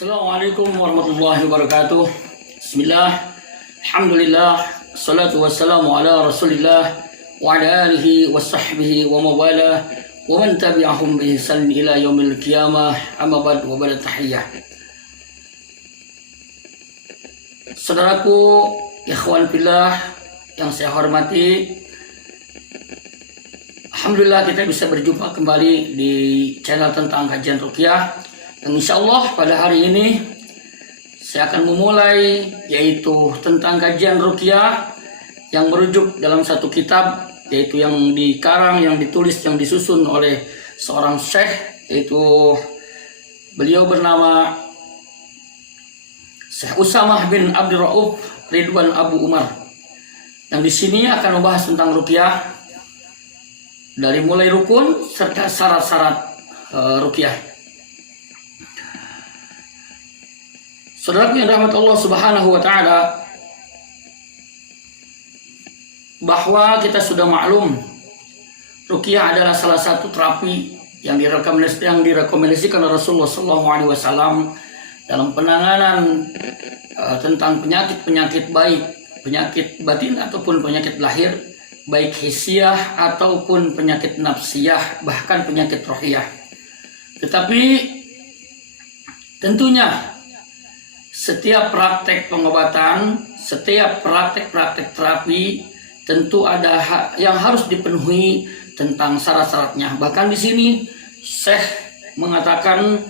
Assalamualaikum warahmatullahi wabarakatuh. Bismillah, alhamdulillah, salatu wassalamu ala rasulillah wa ala alihi wa sahbihi wa mawala wa man tabi'ahum bi ihsan ila yaumil qiyamah, amma ba'd wa ba'da tahiyyah. Saudaraku, ikhwan fillah yang saya hormati, alhamdulillah kita bisa berjumpa kembali di channel tentang kajian ruqyah. Dan insya Allah pada hari ini saya akan memulai yaitu tentang kajian ruqyah yang merujuk dalam satu kitab, yaitu yang dikarang, yang ditulis, yang disusun oleh seorang syekh, yaitu beliau bernama Syekh Usamah bin Abdul Rauf Ridwan Abu Umar. Yang di sini akan membahas tentang ruqyah dari mulai rukun serta syarat-syarat ruqyah. Saudaraku yang rahmat Allah Subhanahu wa Ta'ala, bahwa kita sudah maklum ruqyah adalah salah satu terapi yang direkomendasikan oleh Rasulullah SAW dalam penanganan tentang penyakit-penyakit, baik penyakit batin ataupun penyakit lahir, baik hisiah ataupun penyakit nafsiyah, bahkan penyakit rohiyah. Tetapi tentunya setiap praktek pengobatan, setiap praktek-praktek terapi tentu ada yang harus dipenuhi tentang syarat-syaratnya. Bahkan di sini Syekh mengatakan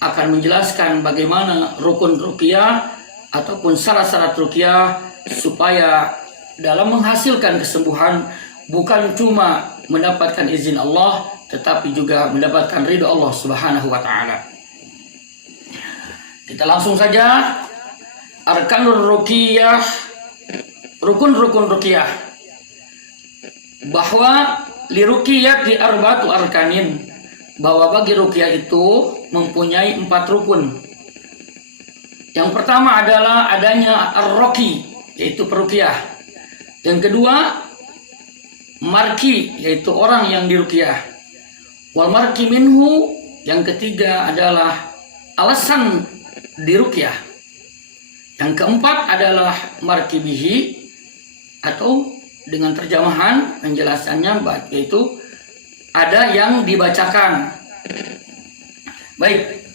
akan menjelaskan bagaimana rukun ruqyah ataupun syarat-syarat ruqyah supaya dalam menghasilkan kesembuhan bukan cuma mendapatkan izin Allah, tetapi juga mendapatkan ridho Allah Subhanahu wa Ta'ala. Kita langsung saja, arkanur ruqyah, rukun-rukun ruqyah. Bahwa li ruqyah di arba'atu arkanin, bahwa bagi ruqyah itu mempunyai 4 rukun. Yang pertama adalah adanya ar-ruqi, yaitu peruqyah. Yang kedua, marki, yaitu orang yang diruqyah. Wal marki minhu, yang ketiga adalah alasan diruqyah. Yang keempat adalah markibihi, atau dengan terjemahan penjelasannya yaitu ada yang dibacakan. Baik,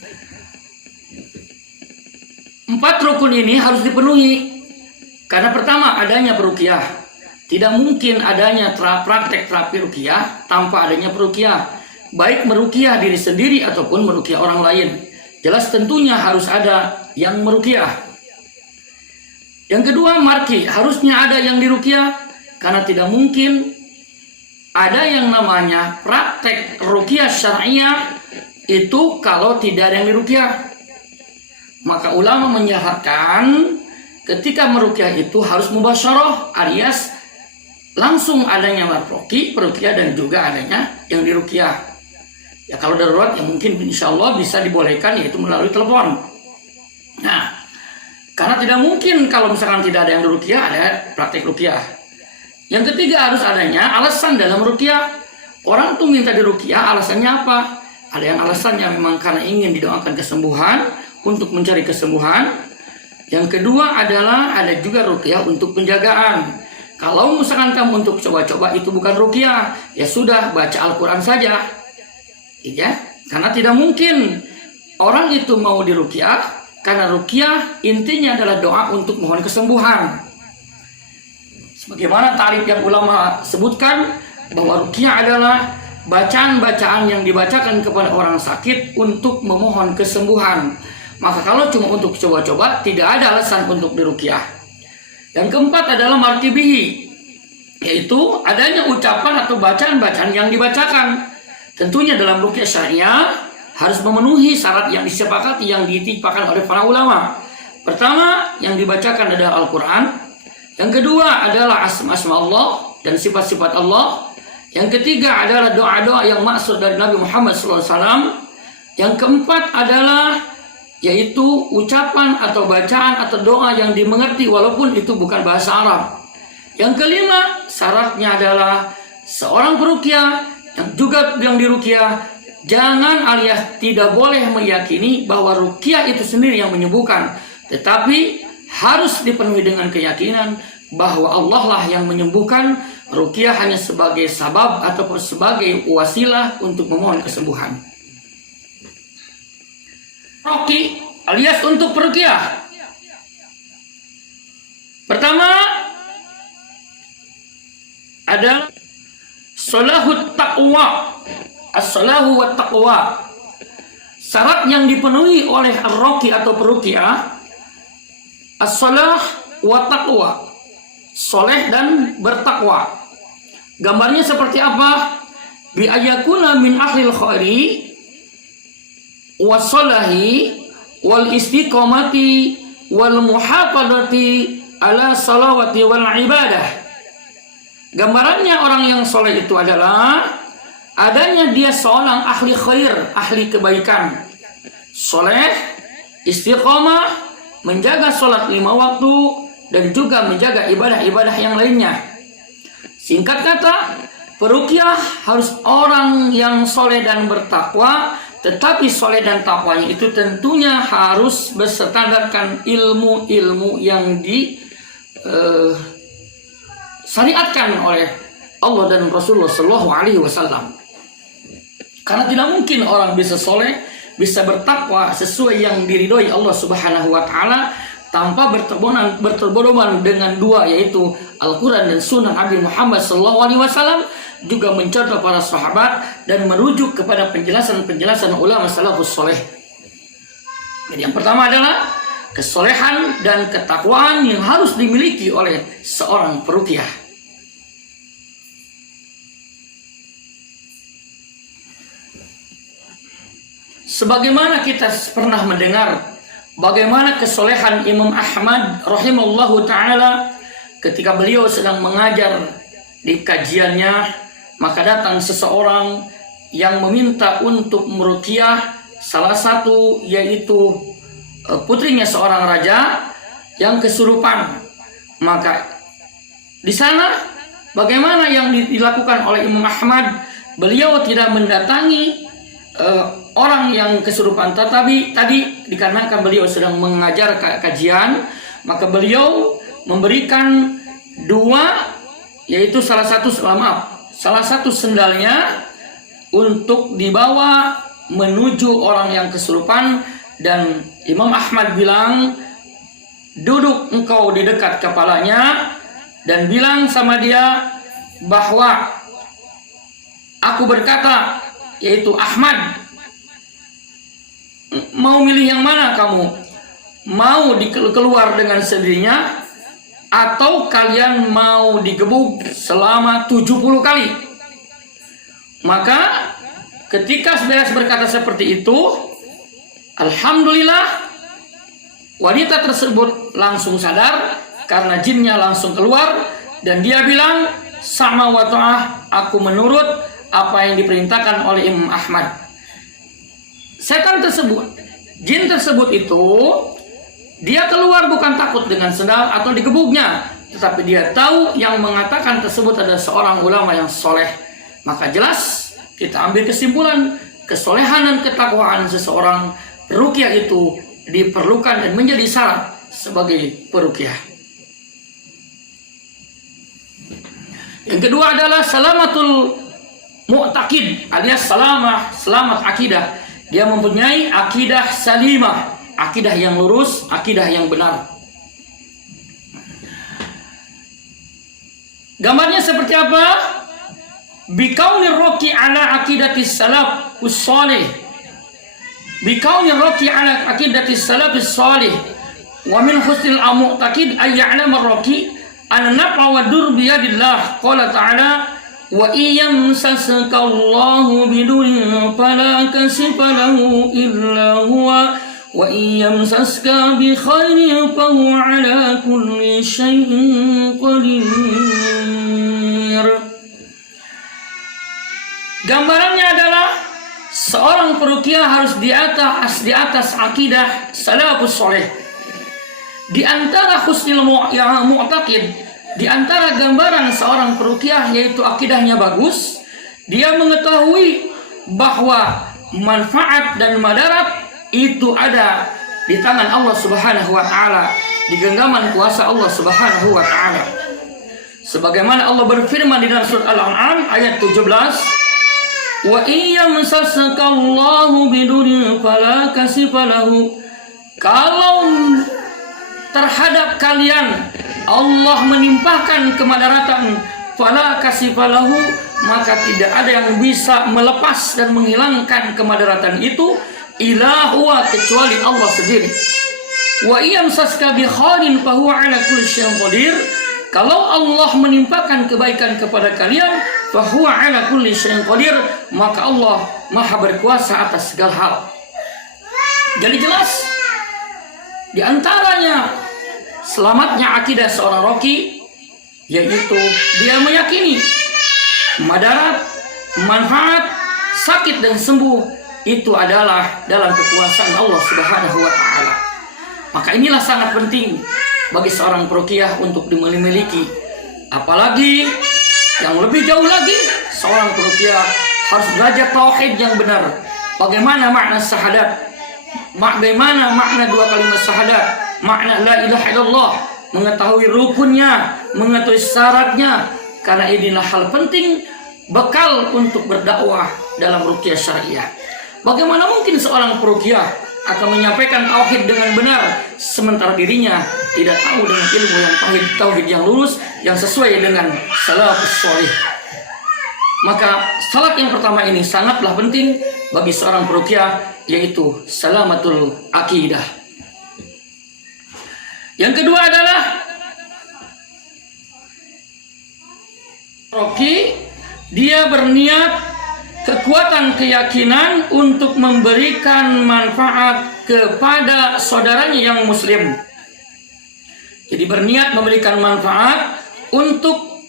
4 rukun ini harus dipenuhi. Karena pertama adanya peruqyah. Tidak mungkin adanya praktek terapi ruqyah tanpa adanya peruqyah, baik meruqyah diri sendiri ataupun meruqyah orang lain. Jelas tentunya harus ada yang meruqyah. Yang kedua, marki, harusnya ada yang diruqyah, karena tidak mungkin ada yang namanya praktek ruqyah syar'iyah itu kalau tidak ada yang diruqyah. Maka ulama menyarankan ketika meruqyah itu harus mubasyarah, alias langsung adanya marki, peruqyah, dan juga adanya yang diruqyah. Ya kalau darurat ya mungkin insya Allah bisa dibolehkan, yaitu melalui telepon. Nah, karena tidak mungkin kalau misalkan tidak ada yang diruqyah, ada praktek ruqyah. Yang ketiga harus adanya alasan dalam ruqyah. Orang tuh minta diruqyah, alasannya apa? Ada yang alasannya memang karena ingin didoakan kesembuhan, untuk mencari kesembuhan. Yang kedua adalah ada juga ruqyah untuk penjagaan. Kalau misalkan kamu untuk coba-coba itu bukan ruqyah, ya sudah baca Al-Quran saja. Ya, karena tidak mungkin orang itu mau diruqyah, karena ruqyah intinya adalah doa untuk mohon kesembuhan. Sebagaimana tarif yang ulama sebutkan, bahwa ruqyah adalah bacaan-bacaan yang dibacakan kepada orang sakit untuk memohon kesembuhan. Maka kalau cuma untuk coba-coba, tidak ada alasan untuk diruqyah. Yang keempat adalah markibihi, yaitu adanya ucapan atau bacaan-bacaan yang dibacakan. Tentunya dalam ruqyah syariah harus memenuhi syarat yang disepakati, yang ditimpakan oleh para ulama. Pertama, yang dibacakan adalah Al-Quran. Yang kedua adalah asma-asma Allah dan sifat-sifat Allah. Yang ketiga adalah doa-doa yang maksud dari Nabi Muhammad SAW. Yang keempat adalah yaitu ucapan atau bacaan atau doa yang dimengerti walaupun itu bukan bahasa Arab. Yang kelima, syaratnya adalah seorang peruqyah yang juga yang diruqyah jangan alias tidak boleh meyakini bahwa ruqyah itu sendiri yang menyembuhkan, tetapi harus dipenuhi dengan keyakinan bahwa Allah lah yang menyembuhkan. Ruqyah hanya sebagai sabab ataupun sebagai wasilah untuk memohon kesembuhan. Ruqyah alias untuk peruqyah. Pertama adalah salahut taqwa. As-salahu wa taqwa. Syarat yang dipenuhi oleh ar-ruqi atau peruqyah, as-salah wa taqwa. Soleh dan bertakwa. Gambarnya seperti apa? Bi ayakuna min ahlil khairi wasalahi wal istiqomati wal muhafadati ala salawati wal ibadah. Gambarannya orang yang soleh itu adalah adanya dia seorang ahli khair, ahli kebaikan, soleh, istiqomah, menjaga sholat 5 waktu, dan juga menjaga ibadah-ibadah yang lainnya. Singkat kata, peruqyah harus orang yang soleh dan bertakwa, tetapi soleh dan takwanya itu tentunya harus berstandarkan ilmu-ilmu yang syariatkan oleh Allah dan Rasulullah Shallallahu Alaihi Wasallam. Karena tidak mungkin orang bisa soleh, bisa bertakwa sesuai yang diridhoi Allah Subhanahu Wa Taala tanpa berterbodoman dengan dua, yaitu Al-Quran dan Sunnah Nabi Muhammad SAW, juga mencontoh para sahabat dan merujuk kepada penjelasan-penjelasan ulama salafus soleh. Jadi yang pertama adalah kesolehan dan ketakwaan yang harus dimiliki oleh seorang peruqyah. Sebagaimana kita pernah mendengar bagaimana kesolehan Imam Ahmad rahimahullahu ta'ala ketika beliau sedang mengajar di kajiannya, maka datang seseorang yang meminta untuk meruqyah salah satu, yaitu putrinya seorang raja yang kesurupan. Maka di sana bagaimana yang dilakukan oleh Imam Ahmad? Beliau tidak mendatangi orang yang kesurupan, tetapi tadi dikarenakan beliau sedang mengajar kajian, maka beliau memberikan dua, yaitu salah satu sendalnya untuk dibawa menuju orang yang kesurupan, dan Imam Ahmad bilang, duduk engkau di dekat kepalanya dan bilang sama dia bahwa aku berkata, yaitu Ahmad, mau milih yang mana kamu? Mau keluar dengan sendirinya atau kalian mau digebuk selama 70 kali? Maka ketika beres berkata seperti itu, alhamdulillah wanita tersebut langsung sadar karena jinnya langsung keluar, dan dia bilang, sama wa ta'ah, aku menurut apa yang diperintahkan oleh Imam Ahmad. Setan tersebut, jin tersebut itu, dia keluar bukan takut dengan sendal atau digebuknya, tetapi dia tahu yang mengatakan tersebut adalah seorang ulama yang soleh. Maka jelas kita ambil kesimpulan, kesolehan dan ketakwaan seseorang peruqyah itu diperlukan dan menjadi syarat sebagai peruqyah. Yang kedua adalah salamatul mu'taqid alias selamat akidah. Dia mempunyai akidah salimah, akidah yang lurus, akidah yang benar. Gambarnya seperti apa? Bikaunir roki ala aqidatis salaf ussalih. Bikaunir roki ala aqidatis salaf ussalih. Wa min husnil mu'taqid ay ya'lam ar-roki an nafa wa dur biyadillah. Qala ta'ala, wa iyamsaska Allahu bidurrin fala kashifa lahu illa huwa wa iyamsaska bi khairin fa huwa ala kulli syai'in qadir. Gambarannya adalah seorang peruqyah harus di atas akidah salafus soleh. Di antara husnul mu'taqid, di antara gambaran seorang peruqyah yaitu akidahnya bagus, dia mengetahui bahwa manfaat dan madarat itu ada di tangan Allah Subhanahu wa taala, di genggaman kuasa Allah Subhanahu wa taala. Sebagaimana Allah berfirman di dalam surat Al-An'am ayat 17, "Wa iyamsasaka Allahu bidurrin fala kashifa lahu." Kalau terhadap kalian Allah menimpakan kemadaratan, fala kashifa lahu, maka tidak ada yang bisa melepas dan menghilangkan kemadaratan itu illa huwa, kecuali Allah sendiri. Wa iyamsaska bi khairin fa huwa ala kulli syai'in qadir. Kalau Allah menimpakan kebaikan kepada kalian, fa huwa ala kulli syai'in qadir, maka Allah Maha berkuasa atas segala hal. Jadi jelas di antaranya selamatnya akidah seorang roki, yaitu dia meyakini madarat, manfaat, sakit dan sembuh itu adalah dalam kekuasaan Allah Subhanahu wa taala. Maka inilah sangat penting bagi seorang peruqyah untuk dimiliki. Apalagi yang lebih jauh lagi, seorang peruqyah harus belajar tauhid yang benar. Bagaimana makna syahadat? Bagaimana makna dua kalimat syahadat? Makna la ilaha illallah, mengetahui rukunnya, mengetahui syaratnya, karena inilah hal penting bekal untuk berdakwah dalam ruqyah syariah. Bagaimana mungkin seorang peruqyah akan menyampaikan tauhid dengan benar sementara dirinya tidak tahu dengan ilmu yang tauhid yang lurus yang sesuai dengan salafus shalih. Maka salat yang pertama ini sangatlah penting bagi seorang peruqyah, yaitu salamatul akidah. Yang kedua adalah roki, dia berniat kekuatan keyakinan untuk memberikan manfaat kepada saudaranya yang muslim. Jadi berniat memberikan manfaat untuk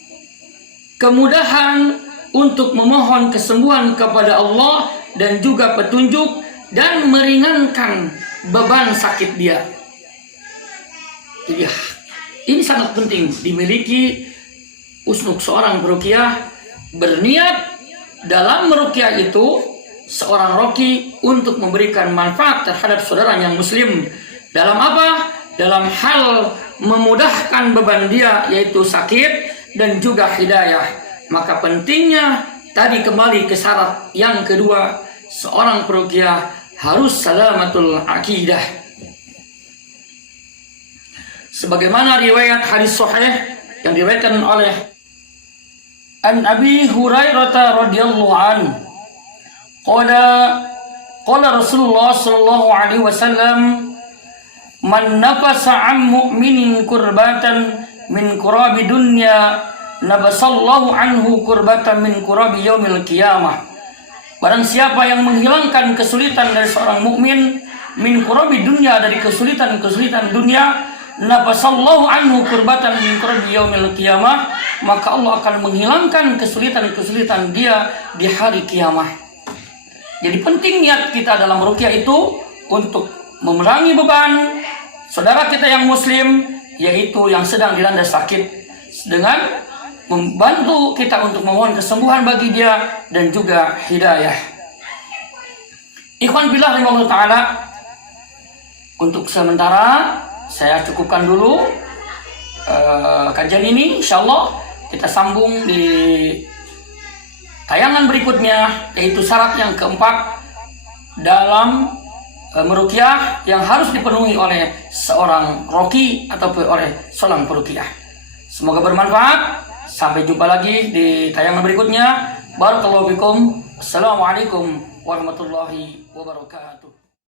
kemudahan, untuk memohon kesembuhan kepada Allah dan juga petunjuk dan meringankan beban sakit dia. Jadi ini sangat penting dimiliki untuk seorang peruqyah, berniat dalam meruqyah itu seorang roki untuk memberikan manfaat terhadap saudara yang muslim. Dalam apa? Dalam hal memudahkan beban dia, yaitu sakit dan juga hidayah. Maka pentingnya tadi kembali ke syarat yang kedua, seorang peruqyah harus salamatul akidah. Sebagaimana riwayat hadis sahih yang diriwayatkan oleh An Abi Hurairah radhiyallahu anhu, qala Rasulullah sallallahu alaihi wasallam, man nafasa 'an mu'minin kurbatan min kurabi dunya nabasallahu anhu kurbatan min kurabi yaumil qiyamah. Barang siapa yang menghilangkan kesulitan dari seorang mukmin, min kurabi dunya, dari kesulitan dunia, nabasallahu anhu kurbatan min kurabi yaumil qiyamah, maka Allah akan menghilangkan kesulitan dia di hari kiamat. Jadi penting niat kita dalam ruqyah itu untuk memerangi beban saudara kita yang muslim, yaitu yang sedang dilanda sakit, dengan membantu kita untuk memohon kesembuhan bagi dia dan juga hidayah. Ikhwan billah rahimallahu taala, untuk sementara saya cukupkan dulu kajian ini. Insyaallah kita sambung di tayangan berikutnya, yaitu syarat yang keempat dalam meruqyah yang harus dipenuhi oleh seorang roki ataupun oleh seorang peruqyah. Semoga bermanfaat. Sampai jumpa lagi di tayangan berikutnya. Barakallahu fikum. Assalamualaikum warahmatullahi wabarakatuh.